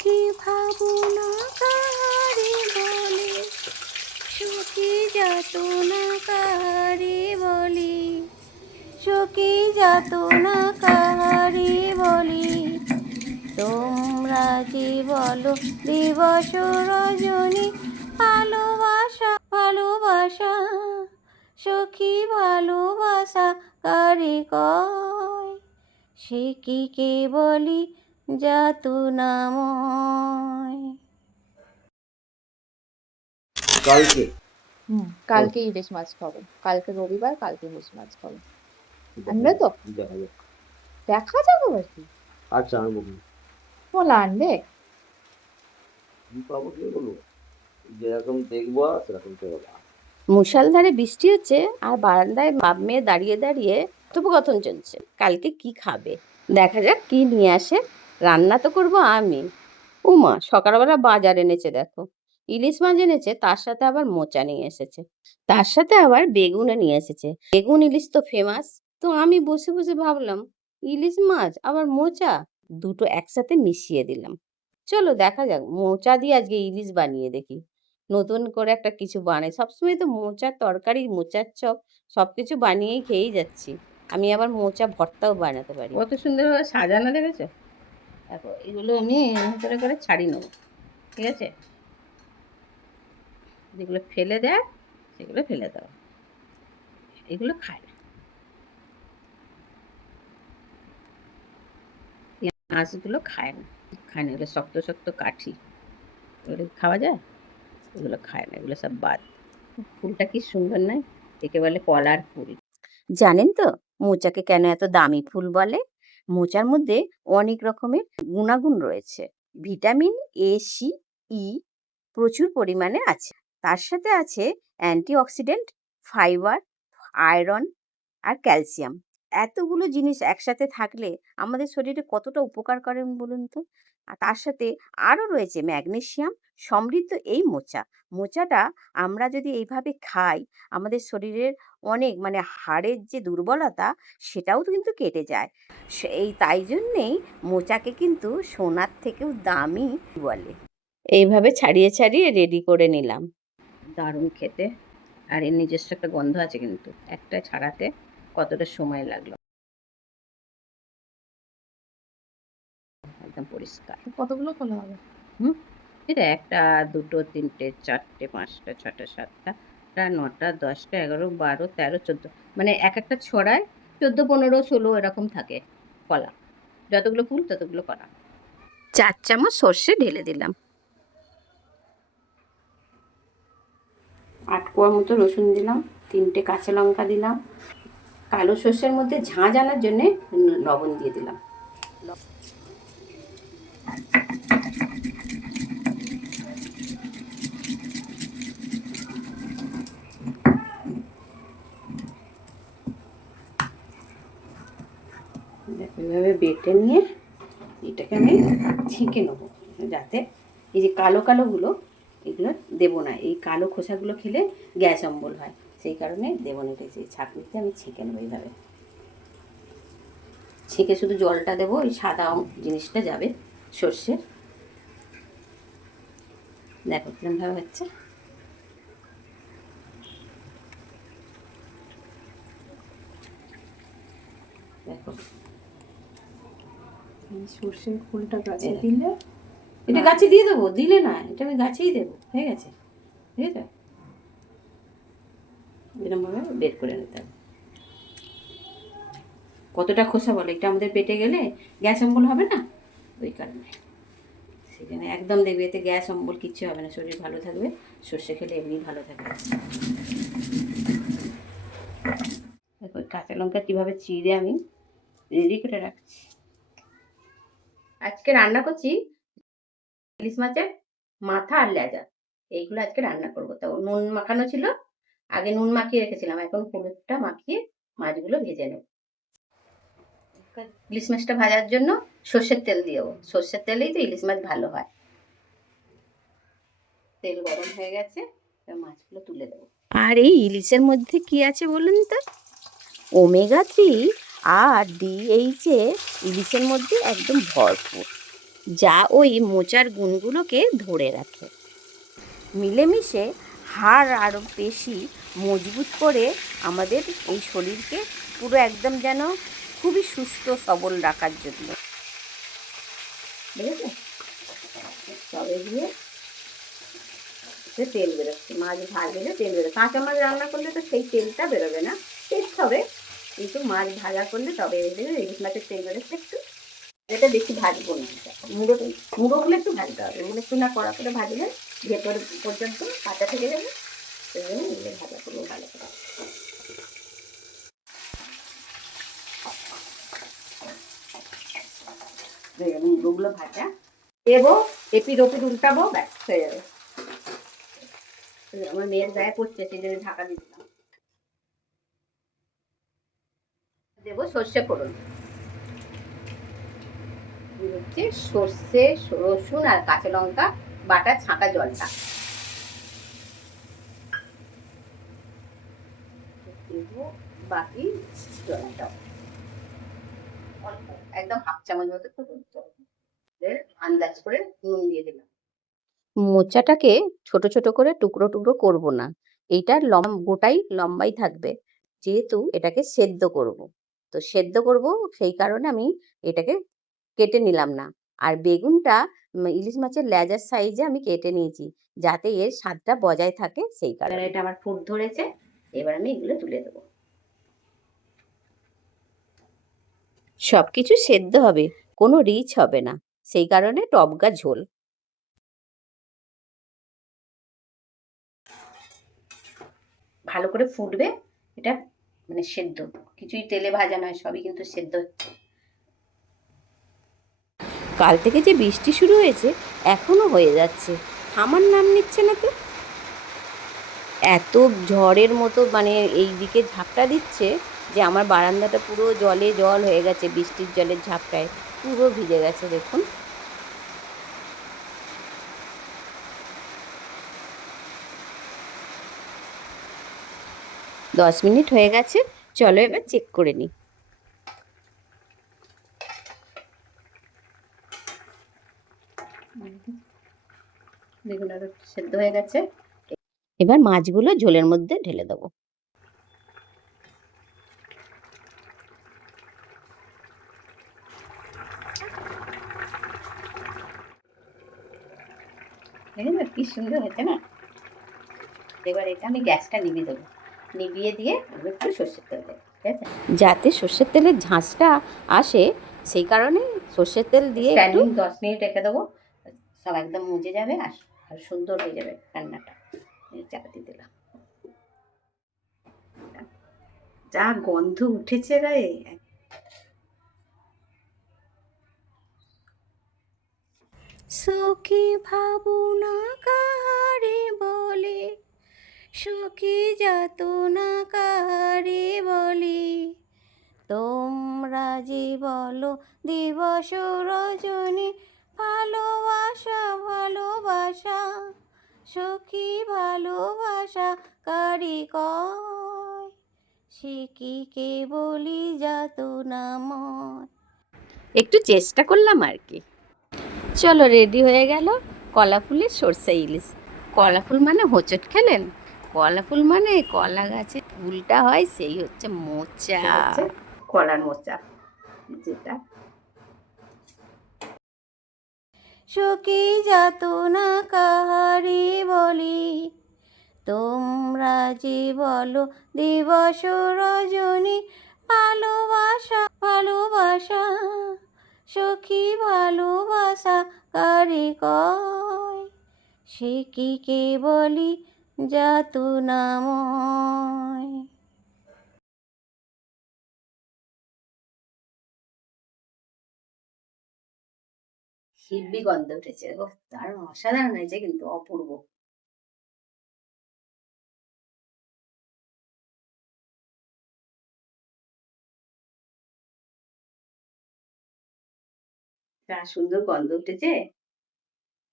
সুখী ভাবনা কাহারে বলে, সুখী যাতনা কাহারে বলে, সুখী যাতনা কাহারে বলে। তোমরা যে বলো দিবস রজনী, ভালোবাসা ভালোবাসা, সখী ভালোবাসা কারে কয়, সে কি কেবলই যাতনাময়। কালকে কালকে ইলিশ মাছ খাবো, কালকে রবিবার, কালকে ইলিশ মাছ খাবো। আনবে তো? দেখা যাবে আর কি। আচ্ছা আনবো। বলা আনবে? কি পাবো কি বলবো, যেরকম দেখবো সেরকম করবো। মুষলধারে বৃষ্টি হচ্ছে আর বারান্দায় বাপ মেয়ে দাঁড়িয়ে দাঁড়িয়ে কথোপকথন চলছে কালকে কি খাবে। দেখা যাক কি নিয়ে আসে। রান্না তো করব আমি। উমা সকালবেলা বাজার এনেছে, দেখো ইলিশ মাছ এনেছে, তার সাথে আবার মোচা নিয়ে এসেছে, তার সাথে আবার বেগুনও নিয়ে এসেছে। বেগুন ইলিশ তো ফেমাস। তো আমি বসে বসে ভাবলাম ইলিশ মাছ আবার মোচা, দুটো একসাথে মিশিয়ে দিলাম। চলো দেখা যাক, মোচা দিয়ে আজকে ইলিশ বানিয়ে দেখি, নতুন করে একটা কিছু বানাই। সবসময় তো মোচার তরকারি, মোচার চপ সবকিছু বানিয়েই খেয়েই যাচ্ছি। আমি আবার মোচা ভর্তাও বানাতে পারি। কত সুন্দরভাবে সাজানো দেখেছো? দেখো এগুলো আমি ভিতরে করে ছাড়িয়ে নেবো, ঠিক আছে? যেগুলো ফেলে দেয় সেগুলো ফেলে দাও, এগুলো খায় না। মাছগুলো খায় না, খায় না, এগুলো শক্ত শক্ত কাঠি, এগুলো খাওয়া যায়? এগুলো খায় না, এগুলো সব বাদ। ফুলটা কি সুন্দর নয়? একে বলে কলার ফুল। জানেন তো মোচাকে কেন এত দামি ফুল বলে? মোচার মধ্যে অনেক রকমের গুণাগুণ রয়েছে। ভিটামিন এ, সি, ই প্রচুর পরিমাণে আছে। তার সাথে আছে অ্যান্টিঅক্সিডেন্ট, ফাইবার, আয়রন আর ক্যালসিয়াম। এতগুলো জিনিস একসাথে থাকলে আমাদের শরীরে কতটা উপকার করে বলুন তো। আর তার সাথে আরও রয়েছে ম্যাগনেসিয়াম সমৃদ্ধ এই মোচা। মোচাটা আমরা যদি এইভাবে খাই, আমাদের শরীরের অনেক মানে হাড়ের যে দুর্বলতা সেটাও কিন্তু কেটে যায়। তাই জন্যেই মোচাকে কিন্তু সোনার থেকেও দামি বলে। এইভাবে ছাড়িয়ে ছাড়িয়ে রেডি করে নিলাম। দারুণ খেতে, আর এর নিজস্ব একটা গন্ধ আছে, কিন্তু একটা ছাড়াতে কতটা সময় লাগলো। একদম পরিষ্কার। কতগুলো খোলা হবে? এটা একটা, দুটো, তিনটে, চারটে, পাঁচটা, ছটা, সাতটা, আটটা, নটা, 10টা, 11, 12, 13, 14, মানে এক একটা ছড়ায় 14, 15, 16 এরকম থাকে কলা। যতগুলো ফুল ততগুলো কলা। 4 চামচ সর্ষে ঢেলে দিলাম। 8 কোয়া মতো রসুন দিলাম, 3টে কাঁচা লঙ্কা দিলাম। কালো সর্ষের মধ্যে ঝাঁঝ আনার জন্যে লবণ দিয়ে দিলাম। এভাবে বেটে নিয়ে এটাকে আমি ছেঁকে নেবো, যাতে এই যে কালো কালোগুলো এগুলো দেবো না। এই কালো খোসাগুলো খেলে গ্যাস অম্বল হয়, সেই কারণে দেবো না। এই ছাঁকনিতে আমি ছেঁকে নেবো এইভাবে। ছেঁকে শুধু জলটা দেবো, ওই সাদা জিনিসটা যাবে সর্ষের। দেখো কিরমভাবে হচ্ছে। দেখো সর্ষের ফুলটা গাছে দিলে, এটা গাছে দিয়ে দেবো, দিলে না, এটা আমি গাছেই দেবো। হয়ে গেছে, ঠিক আছে? এরকমভাবে বের করে নিতে হবে। কতটা খোসা বলো, এটা আমাদের পেটে গেলে গ্যাস অম্বল হবে না, ওই কারণে। সেখানে একদম দেখবে এতে গ্যাস অম্বল কিচ্ছু হবে না, শরীর ভালো থাকবে। সর্ষে খেলে এমনি ভালো থাকবে। দেখো কাঁচা লঙ্কা কীভাবে চিড়ে আমি রেডি করে রাখছি। আজকে রান্না করছি ইলিশ মাছের মাথা আর লেজা, এইগুলো আজকে রান্না করবো। তো নুন মাখানো ছিল, আগে নুন মাখিয়ে রেখেছিলাম, এখন হলুদটা মাখিয়ে মাছগুলো ভেজে নেব। ইলিশ মাছটা ভাজার জন্য সর্ষের তেল দিয়ে দেবো, সর্ষের তেলেই তো ইলিশ মাছ ভালো হয়। তেল গরম হয়ে গেছে, মাছগুলো তুলে দেবো। আর এই ইলিশের মধ্যে কি আছে বলুন তো? ওমেগা 3 আর DHA ইলিশের মধ্যে একদম ভরপুর। যা ওই মোচার গুণগুলোকে ধরে রাখে। মিলেমিশে হাড় আরও বেশি মজবুত করে আমাদের এই শরীরকে পুরো একদম যেন খুবই সুস্থ সবল রাখার জন্য। বুঝেছো? তবে দিয়ে তেল বেরোচ্ছে, মাছ ভাজলে তেল বেরোবে। কাঁচা মাছ রান্না করলে তো সেই তেলটা বেরোবে না, টেস্ট হবে, কিন্তু মাছ ভাজা করলে তবে ইলিশ মাছের তেল বেরোচ্ছে একটু। এটা বেশি ভাজবো না, মুড়োগুলো একটু ভাজতে হবে, এগুলো একটু না কড়া করে ভাজলে ভেতর পর্যন্ত কাঁচা থেকে যাবে, সেই জন্য এগুলো ভাজা করবো ভালো করে। মুড়োগুলো ভাজা দেবো, এপিট ওপিট উল্টাবো, ব্যাস হয়ে যাবে। আমার মেয়ের গায়ে পড়ছে, সেই জন্য ঢাকা দিয়ে দিলাম। দেবো সর্ষে ফোড়ন, হচ্ছে সর্ষে, রসুন আর কাঁচা লঙ্কা বাটা ছাঁকা জলটা দেবো, বাকি জলটা অল্প, একদম হাফ চামচ মতো আন্দাজ করে নুন দিয়ে দিলাম। মোচাটাকে ছোট ছোট করে টুকরো টুকরো করব না, এইটা গোটাই লম্বাই থাকবে, যেহেতু এটাকে সেদ্ধ করব। তো সেদ্ধ করব সেই কারণে আমি এটাকে কেটে নিলাম না। আর বেগুনটা ইলিশ মাছের লেজার সাইজে আমি কেটে নিয়েছি, যাতে এর স্বাদটা বজায় থাকে, সেই কারণে। এটা আমার ফুট ধরেছে, এবার আমি এগুলো তুলে দেবো। সবকিছু সেদ্ধ হবে, কোনো রিচ হবে না, সেই কারণে টবগা ঝোল। ভালো করে ফুটবে, এটা মানে সেদ্ধ, কিছুই তেলে ভাজা নয়, সবই কিন্তু সেদ্ধ হচ্ছে। কাল থেকে যে বৃষ্টি শুরু হয়েছে, এখনো হয়ে যাচ্ছে, থামার নাম নিচ্ছে না তো। এত ঝড়ের মতো মানে এই দিকে ঝাপটা দিচ্ছে যে আমার বারান্দাটা পুরো জলে জল হয়ে গেছে, বৃষ্টির জলের ঝাপটায় পুরো ভিজে গেছে দেখুন। 10 মিনিট হয়ে গেছে, চলো এবার চেক করে নিই। বেগুন আরো সেদ্ধ হয়ে গেছে, এবার মাছগুলো ঝোলের মধ্যে ঢেলে দেবো। দেখেন না কি সুন্দর হয়েছে না। এবার এটা আমি গ্যাসটা নিভিয়ে দেবো, নিভিয়ে দিয়ে একটু সর্ষের তেল দেবো, ঠিক আছে, যাতে সর্ষের তেলের ঝাঁঝটা আসে, সেই কারণে সর্ষের তেল দিয়ে একটু 10 মিনিট রেখে দেবো, সব একদম মুজে যাবে আর সুন্দর হয়ে যাবে রান্নাটা। চাপাতি দিলাম, যা গন্ধ উঠেছে রে। সুখী ভাবনা কাহারে বলে, সুখী যাতনা কাহারে বলে, তোমরা যে বলো দিবস রজনী, ভালোবাসা ভালোবাসা, সখী ভালোবাসা কারি কয়, সে কি কেবলই যাতনাময়। একটু চেষ্টা করলাম আর কি। চলো রেডি হয়ে গেল কলা ফুলের সর্ষে ইলিশ। কলা ফুল মানে হোঁচট খেলেন? কলা ফুল মানে কলা গাছে ফুলটা হয়, সেই হচ্ছে মোচা, কলার মোচা যেটা। সখী যাতনা কাহারি বলি, তোমরা যে বলো দিবস রজনী, ভালোবাসা ভালোবাসা, সখী ভালোবাসা কারে কয়, সে কি কেবলই যাতনাময়। হিব্বি গন্ধ উঠেছে, দারুণ অসাধারণ হয়েছে, কিন্তু অপূর্ব। যা সুন্দর গন্ধ উঠেছে,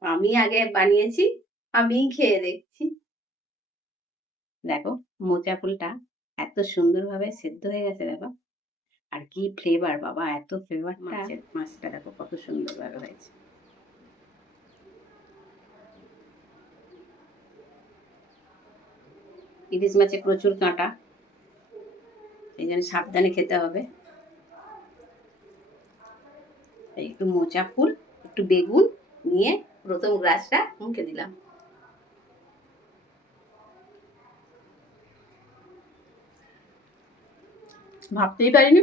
আমি আগে বানিয়েছি, আমি খেয়ে দেখছি। দেখো মোচা ফুলটা এত সুন্দরভাবে সেদ্ধ হয়ে গেছে, দেখো, আর কি ফ্লেভার বাবা, এত ফ্লেভার। মাছটা দেখো কত সুন্দরভাবে হয়েছে। ইলিশ মাছে প্রচুর কাঁটা, এই জন্য সাবধানে খেতে হবে। একটু মোচা ফুল, একটু বেগুন নিয়ে প্রথম গ্রাসটা মুখে দিলাম। ভাবতেই পারিনি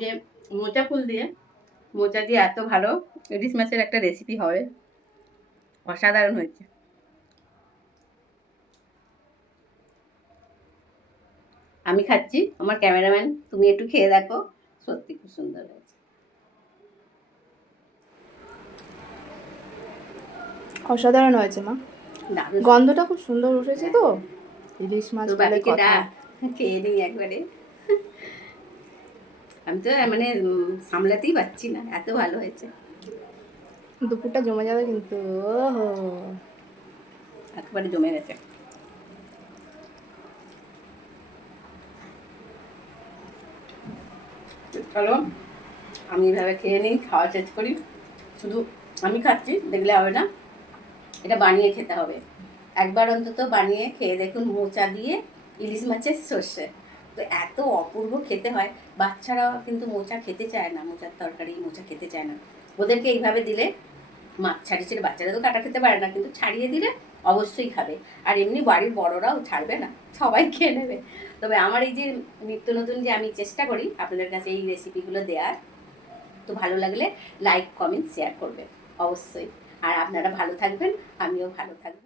যে মোচা ফুল দিয়ে, মোচা দিয়ে এত ভালো ইলিশ মাছের একটা রেসিপি হবে। অসাধারণ হয়েছে। আমি খাচ্ছি, আমার ক্যামেরাম্যান তুমি একটু খেয়ে দেখো, সত্যি খুব সুন্দর হয়েছে। অসাধারণ হয়েছে মা, দারুণ। গন্ধটা খুব সুন্দর উঠেছে তো, ইলিশ মাছ তোর বলে বাপিকে কথা। ডাক, খেয়ে নিই একবারে। আমি তো মানে সামলাতেই পারছি না, এত ভালো হয়েছে। দুপুরটা জমে যাবে কিন্তু, ওহো একেবারে জমে গেছে। চলো আমি এইভাবে খেয়ে নিই, খাওয়া শেষ করি। শুধু আমি খাচ্ছি দেখলে হবে না, এটা বানিয়ে খেতে হবে। একবার অন্তত বানিয়ে খেয়ে দেখুন, মোচা দিয়ে ইলিশ মাছের সর্ষে, তো এত অপূর্ব খেতে হয়। বাচ্চারা কিন্তু মোচা খেতে চায় না, মোচার তরকারি মোচা খেতে চায় না। ওদেরকে এইভাবে দিলে, মাছ ছাড়িয়ে ছেড়ে, বাচ্চারা তো কাটা খেতে পারে না, কিন্তু ছাড়িয়ে দিলে অবশ্যই খাবে। আর এমনি বাড়ির বড়রাও ছাড়বে না, সবাই খেয়ে নেবে। তবে আমার এই যে নিত্য নতুন যে আমি চেষ্টা করি আপনাদের কাছে এই রেসিপিগুলো দেওয়ার, তো ভালো লাগলে লাইক কমেন্ট শেয়ার করবেন অবশ্যই। আর আপনারা ভালো থাকবেন, আমিও ভালো থাকবো।